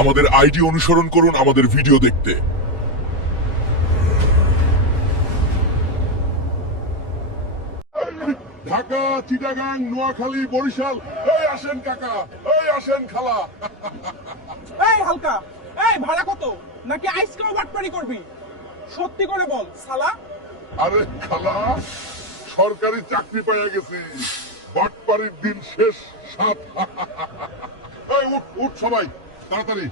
আমাদের আইডি অনুসরণ করুন আমাদের ভিডিও দেখতে। ঢাকা, চিটাগাং, নোয়াখালী, বরিশাল, এই আসেন কাকা, এই আসেন খালা। এই হালকা, এই ভাড়া কত? নাকি আইসক্রিম বাটপারি করবি? সত্যি করে বল শালা। আরে খালা, সরকারি চাকরি পেয়ে গেছি, বাটপাড়ির দিন শেষ। সাত। এই উঠ উঠ সবাই তাড়াতাড়ি,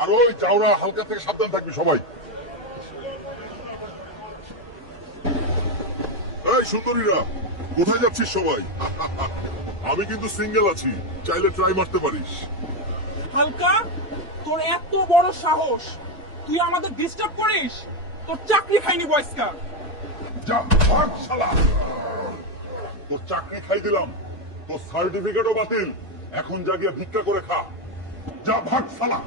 আর ওই চাওড়া হালকা থেকে সাবধান থাকবি সবাই। এই সুন্দরীরা, কোথায় যাচ্ছিস সবাই? আমি কিন্তু সিঙ্গেল আছি, চাইলে ট্রাই মারতে পারিস। হালকা, তোর এত বড় সাহস, তুই আমাদের ডিস্টার্ব করিস? তোর চাকরি খাইনি বয়স্কা। যা ভাগ শালা, তোর চাকরি খাই দিলাম, তোর সার্টিফিকেটও বাতিল, এখন যা গিয়ে ভিক্ষা করে খা। যা ভাগ শালা।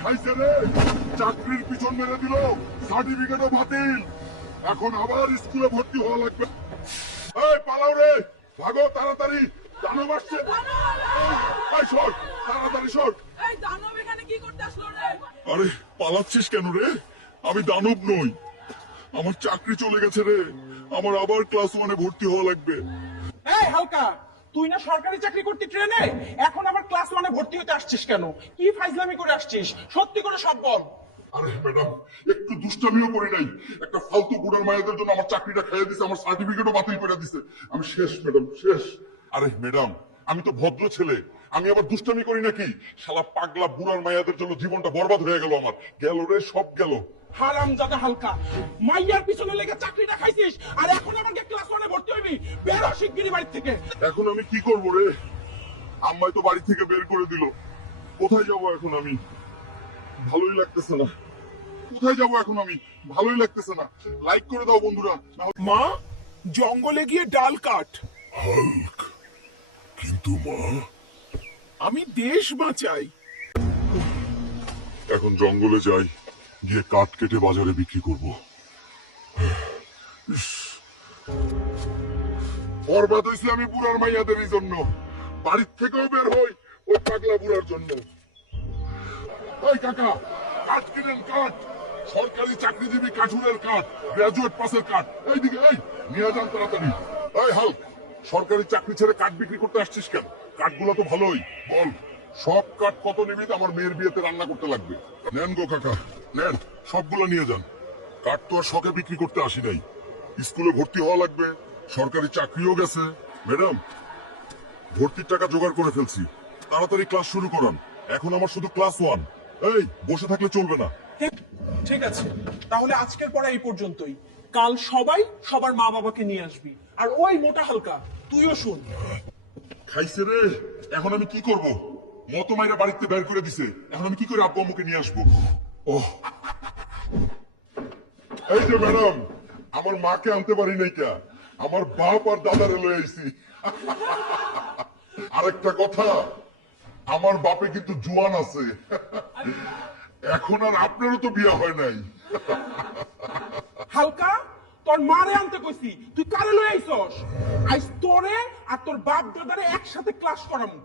খাইছে রে, চাকরির পিছন মেরে দিল, সার্টিফিকেটও বাতিল, এখন আবার স্কুলে ভর্তি হওয়া লাগবে। এই পালাও রে, ভাগো তাড়াতাড়ি, দানব আসছে। এই সর, তাড়াতাড়ি সর। এই দানব এখানে কি করতে আসলো রে? আরে পালাচ্ছিস কেন রে? আমি দানব নই, আমার চাকরি চলে গেছে রে, আমার আবার ক্লাস 1-এ ভর্তি হওয়া লাগবে। এই হালকা, তুই না সরকারি চাকরি করতি ট্রেনে, এখন আবার ক্লাস 1-এ ভর্তি হতে আসছিস কেন? কি ফাইজলামি করে আসছিস? সত্যি করে সব বল। আরে ম্যাডাম, একটু দুষ্টামিও করি নাই, একটা ফালতু বুড়ার মায়েদের জন্য আমার চাকরিটা খাইয়ে দিছে, আমার সার্টিফিকেটও বাতিল করে দিছে, আমি শেষ ম্যাডাম, শেষ। আরে ম্যাডাম, আমি তো ভদ্র ছেলে, আমি আবার দুষ্টামি করি নাকি? শালা পাগলা বুড়ার মায়েদের জন্য জীবনটা বরবাদ হয়ে গেল আমার, গেল রে, সব গেল। হারামজাদা হালকা, মাইয়ার পিছনে লেগে চাকরিটা খাইছিস, আর এখন আমাকে ক্লাস 1-এ ভর্তি হইবি? বের হ শিগগিরই বাড়ি থেকে। এখন আমি কি করবো রে? আম্মাই তো বাড়ি থেকে বের করে দিল, কোথায় যাব এখন আমি? ভালোই লাগতেছে না, কোথায় যাব এখন আমি? ভালোই লাগতেছে না। লাইক করে দাও বন্ধুরা। মা, জঙ্গলে গিয়ে ডাল কাট। হাল্ক, কিন্তু মা, আমি দেশ বাঁচাই। এখন জঙ্গলে যাই, গিয়ে কাঠ কেটে বাজারে বিক্রি করব। বরবাদ হয়েছি আমি বুড়ার মাইয়াদেরই জন্য, বাড়ির থেকেও বের হই ওই পাগলা বুড়ার জন্য। ওই কাকা, কাঠ কিনেন, কাঠ, সরকারি চাকরিজীবী কাঠুরের কাঠ, গ্রাজুয়েট পাসের কাঠ, এইদিকে এই নিয়ে যান তাড়াতাড়ি। এই হাল্ক, সরকারি চাকরি ছেড়ে কাঠ বিক্রি করতে আসছিস কেন? কাঠগুলো তো ভালোই, বল সব কাঠ কত নিবি? আমার মেয়ের বিয়েতে রান্না করতে লাগবে। নেন গো কাকা, নেন, সবগুলো নিয়ে যান। কাঠ তো আর শখে বিক্রি করতে আসি নাই, স্কুলে ভর্তি হওয়া লাগবে, সরকারি চাকরিও গেছে। ম্যাডাম, ভর্তির টাকা জোগাড় করে ফেলছি, তাড়াতাড়ি ক্লাস শুরু করান, এখন আমার শুধু ক্লাস 1। এই বসে থাকলে চলবে না। ঠিক আছে, তাহলে আজকের পড়া এই পর্যন্তই। কাল সবাই সবার মা বাবাকে নিয়ে আসবি, আর ওই মোটা হালকা তুইও শুন। খাইছে রে, এখন আমি কি করব? মত মাইরা বাড়িতে বের করে দিছে, এখন আমি কি করে আব্বু আম্মুকে নিয়ে আসবো? ওহ, এই যে ম্যাডাম, আমার মাকে আনতে পারি নাই কে, আমার বাপ আর দাদারে লয়ে আইছি। আরেকটা কথা, আমার বাপে কিন্তু জোয়ান আছে, এখন আর আপনারও তো বিয়ে হয় নাই। হালকা, তোর মারে আনতে কইছি, তুই কারে লই আইছস? আইস তোরে আর তোর বাপ দাদারে একসাথে ক্লাস করামু।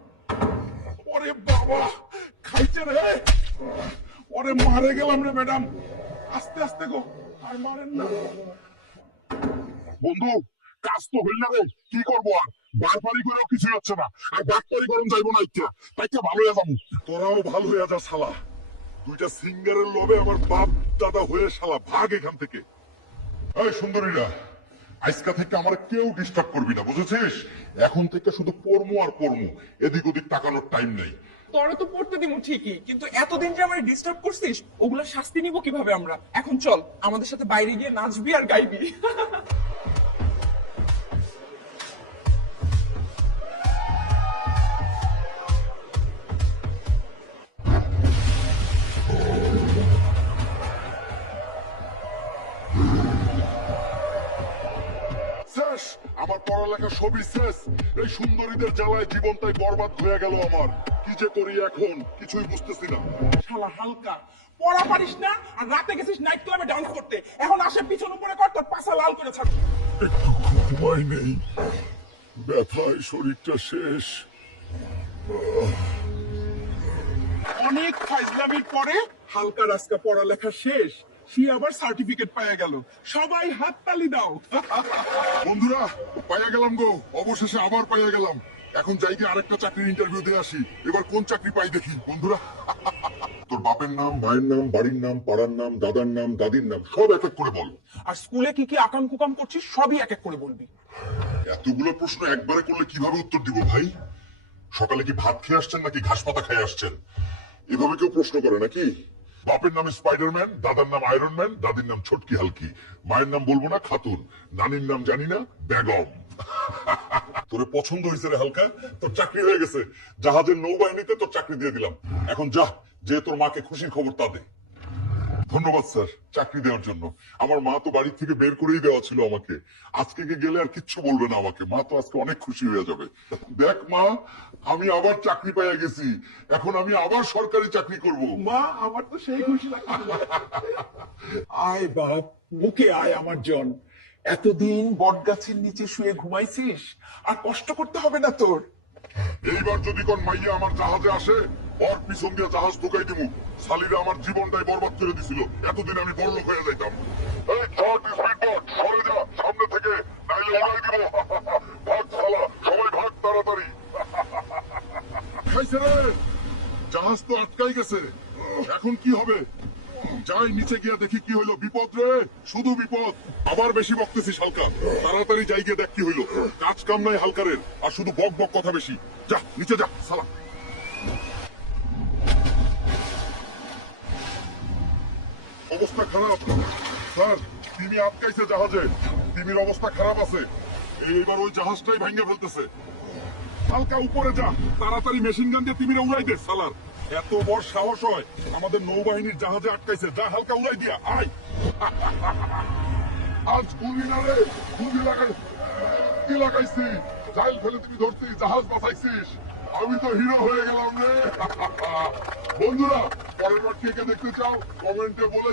ওরে বাবা, খাইছে রে, ওরে মারে গেলাম রে ম্যাডাম, আস্তে আস্তে গো, আর মারেন না। বন্ধু, কাজ তো হইল না রে, কি করবো আর? বারবারি করেও কিছু হচ্ছে না, আর ডাক্তারি গরম যাইবো না, ইচ্ছা তাই ভালো হয়ে যাবো। তোরাও ভালো হয়ে যা শালা, দুইটা সিঙ্গারের লোভে আমার বাপ দাদা হয়ে শালা ভাগ এখান থেকে। এই সুন্দরীরা, আজকা থেকে আমার কেউ ডিস্টার্ব করবি না, বুঝেছিস? এখন থেকে শুধু পড়মু আর পড়মু, এদিক ওদিক তাকানোর টাইম নেই। তোরা তো পড়তে দিমু ঠিকই, কিন্তু এতদিন যে আমার ডিস্টার্ব করছিস, ওগুলা শাস্তি নিব কিভাবে আমরা? এখন চল আমাদের সাথে বাইরে গিয়ে নাচবি আর গাইবি। শেষ, আমার পড়ালেখা সবই শেষ, এই সুন্দরীদের জ্বালায় জীবনটাই বরবাদ হয়ে গেল আমার। কি যে করি এখন কিছুই বুঝতেছি না। শালা হালকা, পড়া পারিস না আর রাতে গেছিস নাইট ক্লাবে ডান্স করতে, এখন আসে পিছন উপরে কর, তোর পাছা লাল করে ছাড়। একটু ঘুমাই নেই, ব্যথায় শরীরটা শেষ। অনেক ফাইজলামির পরে হালকা রাস্কা পড়ালেখা শেষ, সে আবার সার্টিফিকেট পেয়ে গেল। সবাই হাততালি দাও। বন্ধুরা পাইয়া গেলাম গো, অবশেষে আবার পাইয়া গেলাম। এখন যাই গিয়ে আরেকটা চাকরির ইন্টারভিউ দিয়ে আসি, এবার কোন চাকরি পাই দেখি। বন্ধুরা তোর বাপের নাম, মায়ের নাম, বাড়ির নাম, পাড়ার নাম, দাদার নাম, দাদির নাম সব এক এক করে বল। আর স্কুলে কি কি আকাম কুকাম করছিস সবই এক এক করে বলবি। এতগুলো প্রশ্ন একবারে করলে কিভাবে উত্তর দিব ভাই? সকালে কি ভাত খেয়ে আসছেন নাকি ঘাস পাতা খেয়ে আসছেন? এভাবে কেউ প্রশ্ন করে নাকি? বাপের নাম স্পাইডারম্যান, দাদার নাম আয়রন ম্যান, দাদির নাম ছোটকি হালকি, মায়ের নাম বলবো না খাতুন, নানির নাম জানি না বেগম। তোরে পছন্দ হয়েছে রে হালকা, তোর চাকরি হয়ে গেছে। জাহাজের নৌবাহিনীতে তোর চাকরি দিয়ে দিলাম। এখন যা, যে তোর মাকে খুশির খবর তা দে। ধন্যবাদ স্যার চাকরি দেওয়ার জন্য। আমার মা তো বাড়ি থেকে বের করেই দেওয়া ছিল আমাকে। আজকে গেলে আর কিচ্ছু বলবে না আমাকে। মা তো আজকে অনেক খুশি হয়ে যাবে। দেখ মা, আমি আবার চাকরি পেয়ে গেছি। এখন আমি আবার সরকারি চাকরি করব। মা, আমার তো সেই খুশি লাগছে। আয় বাপ, মুখে আয় আমার জন। এতদিন বট গাছের নিচে শুয়ে ঘুমাইছিস, আর কষ্ট করতে হবে না তোর। এইবার যদি কোন মাইয়া আমার জাহাজে আসে, ওর পিছন দিয়ে জাহাজ ঢুকাই দিব। শালিরা আমার জীবনটাই বরবাদ করে দিছিল। এতদিন আমি বড়লোক হয়ে যাইতাম। এই চট স্পিড বোট, সরে যা সামনে থেকে, নাইলে উড়াই দিব। ভাগ শালা, সবাই ভাগ তাড়াতাড়ি। খাইছে রে, জাহাজ তো আটকাই গেছে। এখন কি হবে? যাই নিচে গিয়া দেখি কি হইলো। বিপদ রে, শুধু বিপদ। আবার বেশি বকতেছিস হালকা, তাড়াতাড়ি যাই গিয়ে দেখ কি হইলো। কাজ কাম নাই হালকারের, আর শুধু বক বক কথা বেশি। যা নিচে যা সালা। অবস্থা খারাপ স্যার, তিনি আটকাইছে জাহাজে। তিমির অবস্থা খারাপ আছে। এইবার ওই জাহাজটাই ভেঙে ফেলতেছে। হালকা উপরে যা, তাড়াতাড়ি মেশিন গান দিয়ে তিমিরে উড়াই দে সালার। এত বড় সাহস হয় আমাদের নৌবাহিনীর জাহাজে আটকাইছে। যা হালকা উড়াই দিয়া আয়। আজ গুলি না রে, গুলি লাগাই কি লাগাইছি? জাইল ফেলে তুমি ধরছিস, জাহাজ বাঁচাইছিস। আমি তো হিরো হয়ে গেলাম রে। বন্ধুরা পরের বার কে কে দেখতে চাও কমেন্টে বলে